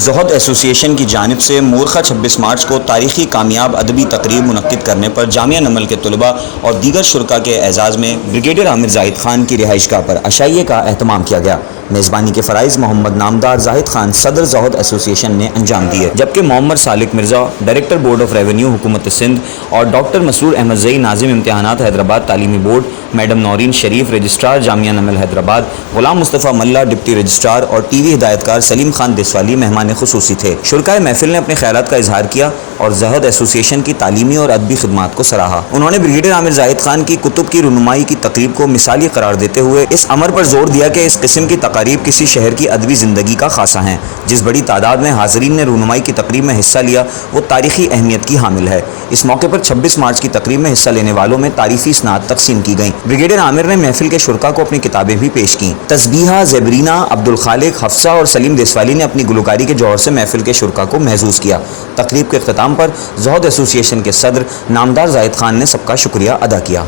زہد ایسوسی ایشن کی جانب سے مورخہ 26 مارچ کو تاریخی کامیاب ادبی تقریب منعقد کرنے پر جامعہ نمل کے طلباء اور دیگر شرکاء کے اعزاز میں بریگیڈیئر عامر زاہد خان کی رہائش گاہ پر عشائیے کا اہتمام کیا گیا۔ میزبانی کے فرائض محمد نامدار زاہد خان صدر زہد ایسوسی ایشن نے انجام دیے، جبکہ Mohammad Salik Mirza director board of revenue حکومت سندھ اور ڈاکٹر مسرور احمد زئی ناظم امتحانات حیدرآباد تعلیمی بورڈ، میڈم نورین شریف رجسٹرار جامعہ نمل حیدرآباد، غلام مصطفیٰ ملا ڈپٹی رجسٹرار اور ٹی وی ہدایتکار سلیم خان دیسوالی مہمان خصوصی تھے۔ شرکائے محفل نے اپنے خیالات کا اظہار کیا اور زہد ایسوسی ایشن کی تعلیمی اور ادبی خدمات کو سراہا۔ انہوں نے بریگیڈیئر عامر زاہد خان کی کتب کی رونمائی کی تقریب کو مثالی قرار دیتے ہوئے اس امر پر زور دیا کہ اس قسم کی تقاریب کسی شہر کی ادبی زندگی کا خاصہ ہیں۔ جس بڑی تعداد میں حاضرین نے رونمائی کی تقریب میں حصہ لیا وہ تاریخی اہمیت کی حامل ہے۔ اس موقع پر 26 مارچ کی تقریب میں حصہ لینے والوں میں تعریفی اسناد تقسیم کی گئیں۔ بریگیڈیئر عامر نے محفل کے شرکاء کو اپنی کتابیں بھی پیش کیں۔ تسبیحہ، زیبرینہ، عبدالخالق، حفصہ اور سلیم دیسوالی نے اپنی گلوکاری کے جوہر سے محفل کے شرکاء کو محظوظ کیا۔ تقریب کے اختتام پر زہد ایسوسی ایشن کے صدر نامدار زاہد خان نے سب کا شکریہ ادا کیا۔